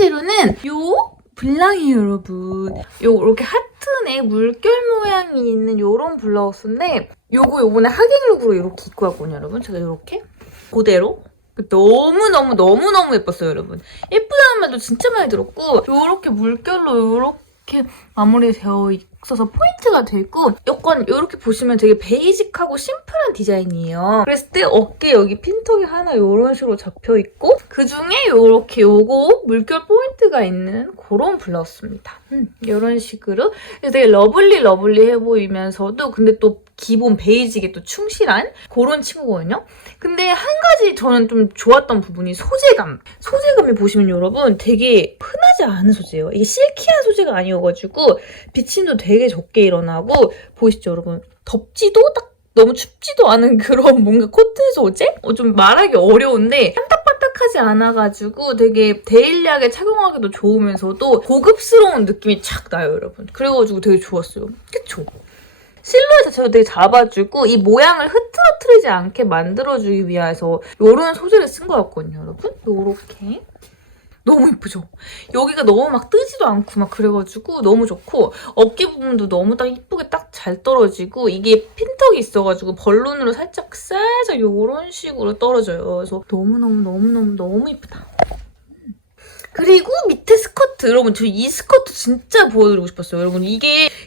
번째로는 요 블랑이에요 여러분. 요 이렇게 하트네 물결 모양이 있는 요런 블라우스인데 요거 요번에 하객룩으로 이렇게 입고 왔거든요 여러분. 제가 이렇게? 그대로? 너무너무 너무너무 예뻤어요 여러분. 예쁘다는 말도 진짜 많이 들었고 요렇게 물결로 요렇게 마무리되어 있 어서 포인트가 되고 약간 이렇게 보시면 되게 베이직하고 심플한 디자인이에요. 그랬을 때 어깨 여기 핀턱이 하나 이런 식으로 잡혀 있고 그 중에 이렇게 요거 물결 포인트가 있는 그런 블라우스입니다. 음, 이런 식으로 되게 러블리 러블리해 보이면서도 근데 또 기본 베이직에 또 충실한 그런 친구거든요. 근데 한 가지 저는 좀 좋았던 부분이 소재감. 소재감을 보시면 여러분 되게 흔하지 않은 소재예요. 이게 실키한 소재가 아니어가지고 비침도 되게 적게 일어나고 보이시죠 여러분? 덥지도 딱 너무 춥지도 않은 그런 뭔가 코트 소재? 어, 좀 말하기 어려운데 반딱반딱하지 않아가지고 되게 데일리하게 착용하기도 좋으면서도 고급스러운 느낌이 착 나요 여러분. 그래가지고 되게 좋았어요. 그쵸? 실루엣 자체도 되게 잡아주고 이 모양을 흐트러트리지 않게 만들어주기 위해서 이런 소재를 쓴 거였거든요, 여러분. 요렇게. 너무 예쁘죠? 여기가 너무 막 뜨지도 않고 막 그래가지고 너무 좋고 어깨 부분도 너무 딱 이쁘게 딱 잘 떨어지고 이게 핀턱이 있어가지고 벌룬으로 살짝 살짝 요런 식으로 떨어져요. 그래서 너무너무너무너무 너무 예쁘다. 그리고 밑에 스커트 여러분 저 이 스커트 진짜 보여드리고 싶었어요 여러분 이게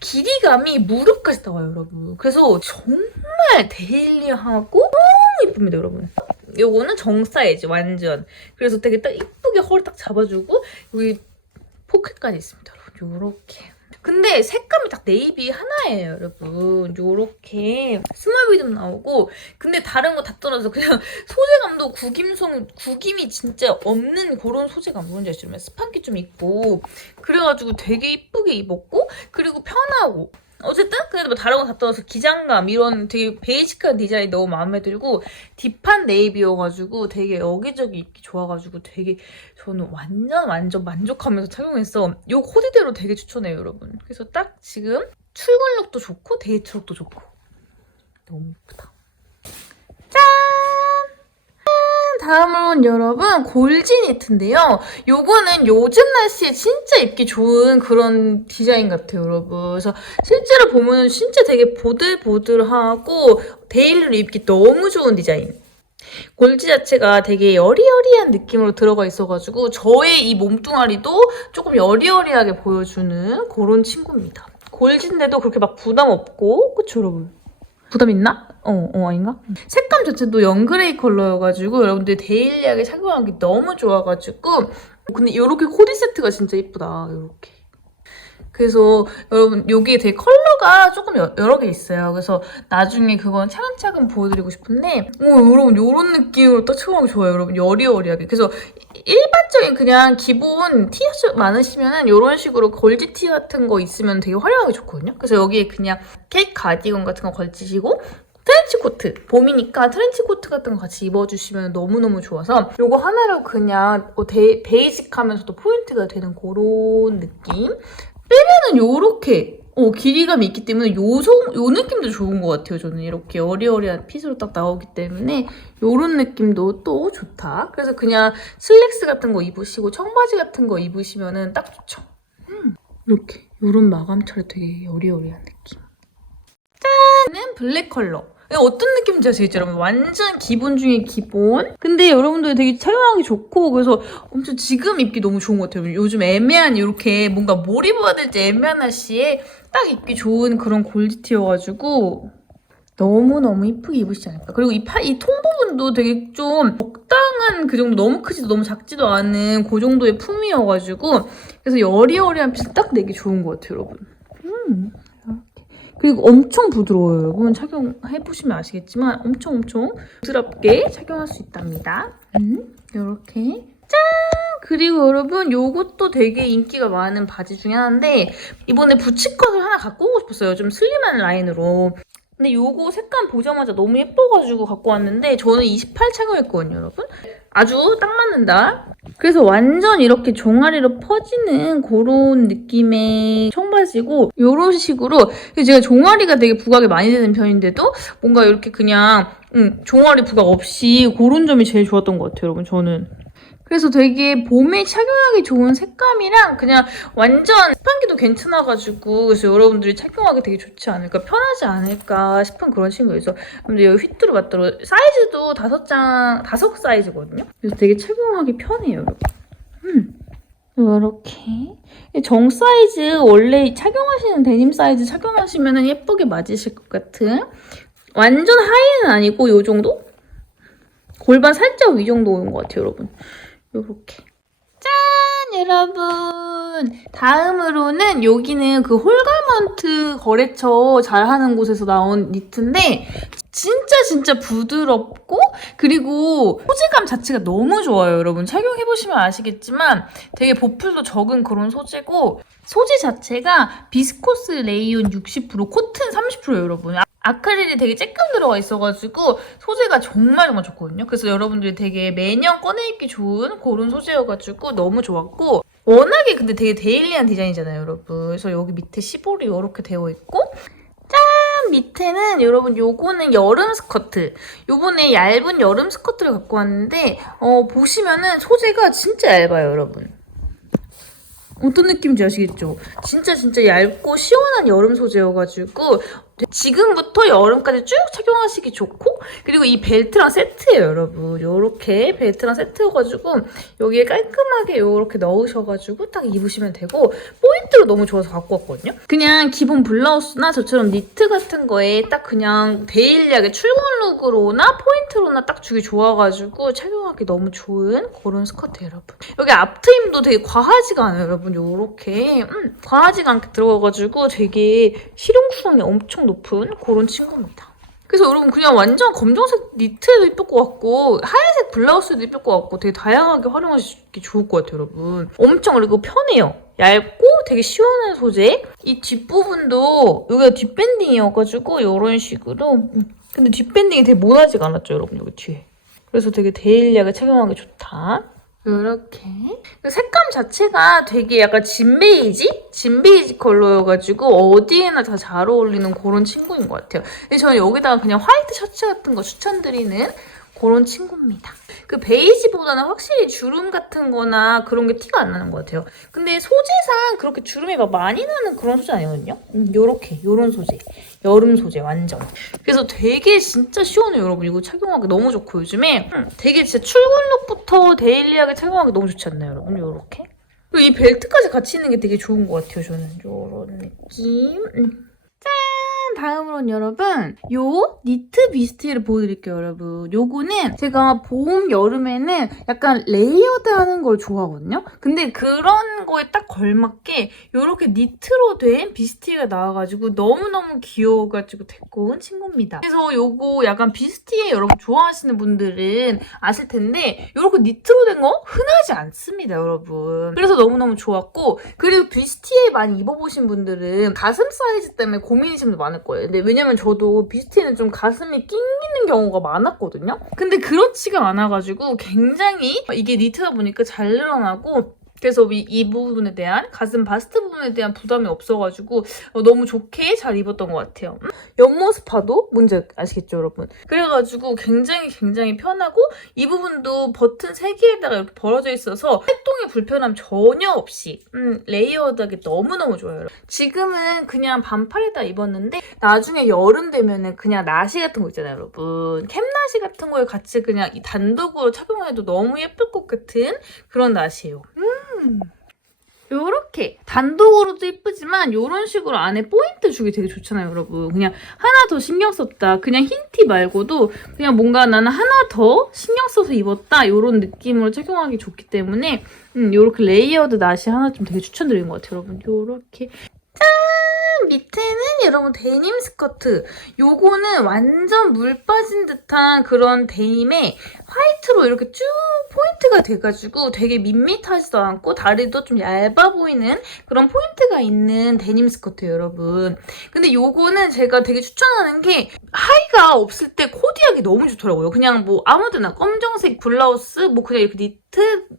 길이감이 무릎까지 나와요 여러분 그래서 정말 데일리하고 너무 이쁩니다 여러분 요거는 정 사이즈 완전 그래서 되게 딱 이쁘게 허리 딱 잡아주고 여기 포켓까지 있습니다 여러분. 요렇게. 근데 색감이 딱 네이비 하나예요 여러분. 요렇게 스몰 비듬 나오고 근데 다른 거 다 떠나서 그냥 소재감도 구김성 구김이 진짜 없는 그런 소재감 뭔지 아시죠? 스판기 좀 있고. 그래가지고 되게 이쁘게 입었고 그리고 편하고 어쨌든 그래도 뭐 다른 거 다 떠나서 기장감 이런 되게 베이직한 디자인이 너무 마음에 들고 딥한 네이비여가지고 되게 여기저기 입기 좋아가지고 되게 저는 완전 완전 만족하면서 착용했어. 요 코디대로 되게 추천해요 여러분. 그래서 딱 지금 출근 룩도 좋고 데이트 룩도 좋고. 너무 예쁘다 다음으로는 여러분 골지 니트인데요. 요거는 요즘 날씨에 진짜 입기 좋은 그런 디자인 같아요, 여러분. 그래서 실제로 보면 진짜 되게 보들보들하고 데일리로 입기 너무 좋은 디자인. 골지 자체가 되게 여리여리한 느낌으로 들어가 있어가지고 저의 이 몸뚱아리도 조금 여리여리하게 보여주는 그런 친구입니다. 골지인데도 그렇게 막 부담 없고 그쵸 여러분? 부담 있나? 어, 어, 아닌가? 색감 자체도 영그레이 컬러여가지고 여러분들 데일리하게 착용하기 너무 좋아가지고 근데 이렇게 코디 세트가 진짜 예쁘다. 이렇게. 그래서 여러분 여기에 되게 컬러가 조금 여, 여러 개 있어요. 그래서 나중에 그건 차근차근 보여드리고 싶은데 어, 여러분 이런 느낌으로 딱 착용하기 좋아요. 여러분 여리여리하게. 그래서 일반적인 그냥 기본 티셔츠 많으시면은 이런 식으로 걸지 티 같은 거 있으면 되게 화려하게 좋거든요. 그래서 여기에 그냥 케이크 가디건 같은 거 걸치시고 트렌치 코트 봄이니까 트렌치 코트 같은 거 같이 입어주시면 너무너무 좋아서 이거 하나로 그냥 어, 데, 베이직하면서도 포인트가 되는 그런 느낌 빼면은 요렇게 어, 길이감이 있기 때문에 요, 성, 요 느낌도 좋은 것 같아요. 저는 이렇게 어리어리한 핏으로 딱 나오기 때문에 요런 느낌도 또 좋다. 그래서 그냥 슬랙스 같은 거 입으시고 청바지 같은 거 입으시면은 딱 좋죠. 음, 이렇게 요런 마감 처리 되게 여리여리한 느낌. 짠! 블랙 컬러. 어떤 느낌인지 아시겠죠, 여러분? 완전 기본 중에 기본. 근데 여러분들 되게 착용하기 좋고, 그래서 엄청 지금 입기 너무 좋은 것 같아요. 요즘 애매한, 이렇게 뭔가 뭘 입어야 될지 애매한 날씨에 딱 입기 좋은 그런 골디티여가지고, 너무너무 이쁘게 입으시지 않을까. 그리고 이 팔, 이통 부분도 되게 좀 적당한 그 정도, 너무 크지도 너무 작지도 않은 그 정도의 품이어가지고, 그래서 여리여리한 핏이 딱 내기 좋은 것 같아요, 여러분. 음. 그리고 엄청 부드러워요. 여러분 착용해보시면 아시겠지만 엄청 엄청 부드럽게 착용할 수 있답니다. 음, 이렇게 짠! 그리고 여러분 요것도 되게 인기가 많은 바지 중에 하나인데 이번에 부츠컷을 하나 갖고 오고 싶었어요. 좀 슬림한 라인으로. 근데 요거 색감 보자마자 너무 예뻐가지고 갖고 왔는데 저는 28 착용했거든요, 여러분. 아주 딱 맞는다. 그래서 완전 이렇게 종아리로 퍼지는 그런 느낌의 청바지고 이런 식으로 제가 종아리가 되게 부각이 많이 되는 편인데도 뭔가 이렇게 그냥 음, 종아리 부각 없이 그런 점이 제일 좋았던 것 같아요, 여러분. 저는 그래서 되게 봄에 착용하기 좋은 색감이랑 그냥 완전 스판기도 괜찮아가지고 그래서 여러분들이 착용하기 되게 좋지 않을까 편하지 않을까 싶은 그런 친구여서 근데 여기 휘뚜루 마뚜루 사이즈도 다섯 장 다섯 사이즈거든요. 그래서 되게 착용하기 편해요, 여러분. 음. 이렇게 정 사이즈 원래 착용하시는 데님 사이즈 착용하시면 예쁘게 맞으실 것 같은 완전 하이는 아니고 요 정도? 골반 살짝 위 정도 오는 것 같아요, 여러분. 요렇게. 짠! 여러분. 다음으로는 여기는 그 홀가먼트 거래처 잘하는 곳에서 나온 니트인데 진짜 진짜 부드럽고 그리고 소재감 자체가 너무 좋아요, 여러분. 착용해보시면 아시겠지만 되게 보풀도 적은 그런 소재고 소재 자체가 비스코스 레이온 60%, 코튼 30%예요, 여러분. 아- 아크릴이 되게 쬐끔 들어가 있어가지고 소재가 정말 정말 좋거든요. 그래서 여러분들이 되게 매년 꺼내 입기 좋은 그런 소재여가지고 너무 좋았고 워낙에 근데 되게 데일리한 디자인이잖아요, 여러분. 그래서 여기 밑에 시볼이 이렇게 되어 있고 짠! 밑에는 여러분 요거는 여름 스커트. 요번에 얇은 여름 스커트를 갖고 왔는데 어, 보시면은 소재가 진짜 얇아요, 여러분. 어떤 느낌인지 아시겠죠? 진짜 진짜 얇고 시원한 여름 소재여가지고 지금부터 여름까지 쭉 착용하시기 좋고 그리고 이 벨트랑 세트예요 여러분. 요렇게 벨트랑 세트여가지고 여기에 깔끔하게 요렇게 넣으셔가지고 딱 입으시면 되고 포인트로 너무 좋아서 갖고 왔거든요. 그냥 기본 블라우스나 저처럼 니트 같은 거에 딱 그냥 데일리하게 출근 룩으로나 포인트로나 딱 주기 좋아가지고 착용하기 너무 좋은 그런 스커트 여러분. 여기 앞트임도 되게 과하지가 않아요 여러분. 요렇게 음, 과하지가 않게 들어가가지고 되게 실용성이 엄청 높은 그런 친구입니다. 그래서 여러분 그냥 완전 검정색 니트에도 입을 것 같고 하얀색 블라우스도 입을 것 같고 되게 다양하게 활용하시기 좋을 것 같아요 여러분. 엄청 그리고 편해요. 얇고 되게 시원한 소재. 이 뒷부분도 여기가 뒷밴딩이어가지고 이런 식으로 음, 근데 뒷밴딩이 되게 모나지가 않았죠 여러분 여기 뒤에. 그래서 되게 데일리하게 착용하기 좋다. 이렇게 색감 자체가 되게 약간 진베이지? 진베이지 컬러여가지고 어디에나 다 잘 어울리는 그런 친구인 것 같아요. 근데 저는 여기다가 그냥 화이트 셔츠 같은 거 추천드리는 그런 친구입니다. 그 베이지보다는 확실히 주름 같은 거나 그런 게 티가 안 나는 것 같아요. 근데 소재상 그렇게 주름이 막 많이 나는 그런 소재 아니거든요? 음, 요렇게, 요런 소재. 여름 소재, 완전. 그래서 되게 진짜 시원해요, 여러분. 이거 착용하기 너무 좋고, 요즘에 음, 되게 진짜 출근룩부터 데일리하게 착용하기 너무 좋지 않나요, 여러분? 요렇게. 그리고 이 벨트까지 같이 있는 게 되게 좋은 것 같아요, 저는. 요런 느낌. 음. 짠! 다음으로는 여러분 요 니트 비스티를 보여드릴게요 여러분. 요거는 제가 봄 여름에는 약간 레이어드하는 걸 좋아하거든요? 근데 그런 거에 딱 걸맞게 요렇게 니트로 된 비스티가 나와가지고 너무너무 귀여워가지고 데리고 온 친구입니다. 그래서 요거 약간 비스티에 여러분 좋아하시는 분들은 아실 텐데 요렇게 니트로 된 거 흔하지 않습니다 여러분. 그래서 너무너무 좋았고 그리고 비스티에 많이 입어보신 분들은 가슴 사이즈 때문에 고민이신 분들 많을 거예요. 근데 왜냐면 저도 비스티는 좀 가슴이 낑기는 경우가 많았거든요. 근데 그렇지가 않아가지고 굉장히 이게 니트다 보니까 잘 늘어나고 그래서 이, 이 부분에 대한 가슴 바스트 부분에 대한 부담이 없어가지고 어, 너무 좋게 잘 입었던 것 같아요. 음? 옆모습 봐도 뭔지 아시겠죠, 여러분? 그래가지고 굉장히 굉장히 편하고 이 부분도 버튼 3개에다가 이렇게 벌어져 있어서 활동의 불편함 전혀 없이 음, 레이어드하기 너무너무 좋아요. 여러분. 지금은 그냥 반팔에다 입었는데 나중에 여름 되면은 그냥 나시 같은 거 있잖아요, 여러분. 캡나시 같은 거에 같이 그냥 이 단독으로 착용해도 너무 예쁠 것 같은 그런 나시예요. 음. 요렇게. 단독으로도 예쁘지만 요런 식으로 안에 포인트 주기 되게 좋잖아요 여러분. 그냥 하나 더 신경 썼다. 그냥 흰 티 말고도 그냥 뭔가 나는 하나 더 신경 써서 입었다. 요런 느낌으로 착용하기 좋기 때문에 음, 요렇게 레이어드 나시 하나 좀 되게 추천드리는 것 같아요 여러분. 요렇게. 짠! 밑에는 여러분 데님 스커트. 요거는 완전 물 빠진 듯한 그런 데님에 화이트로 이렇게 쭉 포인트가 돼가지고 되게 밋밋하지도 않고 다리도 좀 얇아 보이는 그런 포인트가 있는 데님 스커트예요 여러분. 근데 요거는 제가 되게 추천하는 게 하의가 없을 때 코디하기 너무 좋더라고요. 그냥 뭐 아무데나 검정색 블라우스 뭐 그냥 이렇게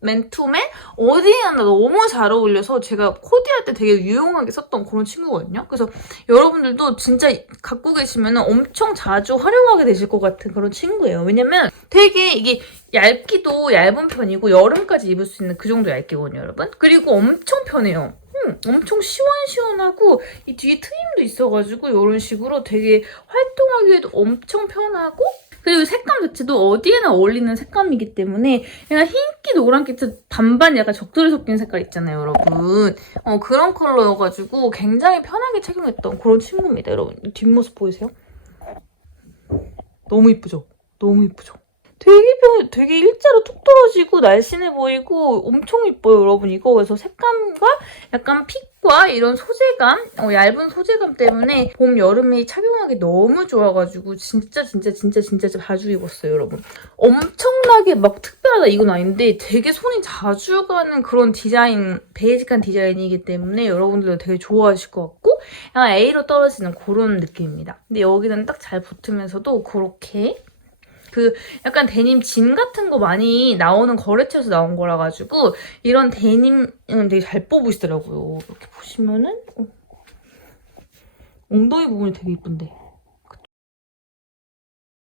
맨투맨 어디에나 너무 잘 어울려서 제가 코디할 때 되게 유용하게 썼던 그런 친구거든요 그래서 여러분들도 진짜 갖고 계시면 엄청 자주 활용하게 되실 것 같은 그런 친구예요 왜냐면 되게 이게 얇기도 얇은 편이고 여름까지 입을 수 있는 그 정도 얇기거든요, 여러분. 그리고 엄청 편해요. 음, 엄청 시원시원하고 이 뒤에 트임도 있어가지고 이런 식으로 되게 활동하기에도 엄청 편하고 그리고 색감 자체도 어디에나 어울리는 색감이기 때문에 그냥 흰기 노란기 반반 약간 적절히 섞인 색깔 있잖아요 여러분 어, 그런 컬러여가지고 굉장히 편하게 착용했던 그런 친구입니다 여러분 뒷모습 보이세요? 너무 이쁘죠? 너무 이쁘죠? 되게 별, 되게 일자로 툭 떨어지고 날씬해 보이고 엄청 이뻐요, 여러분. 이거 그래서 색감과 약간 핏과 이런 소재감, 어, 얇은 소재감 때문에 봄, 여름에 착용하기 너무 좋아가지고 진짜 진짜 진짜 진짜 자주 입었어요, 여러분. 엄청나게 막 특별하다 이건 아닌데 되게 손이 자주 가는 그런 디자인, 베이직한 디자인이기 때문에 여러분들도 되게 좋아하실 것 같고 약간 A로 떨어지는 그런 느낌입니다. 근데 여기는 딱 잘 붙으면서도 그렇게 그 약간 데님 진 같은 거 많이 나오는 거래처에서 나온 거라 가지고 이런 데님은 되게 잘 뽑으시더라고요. 이렇게 보시면은 어. 엉덩이 부분이 되게 이쁜데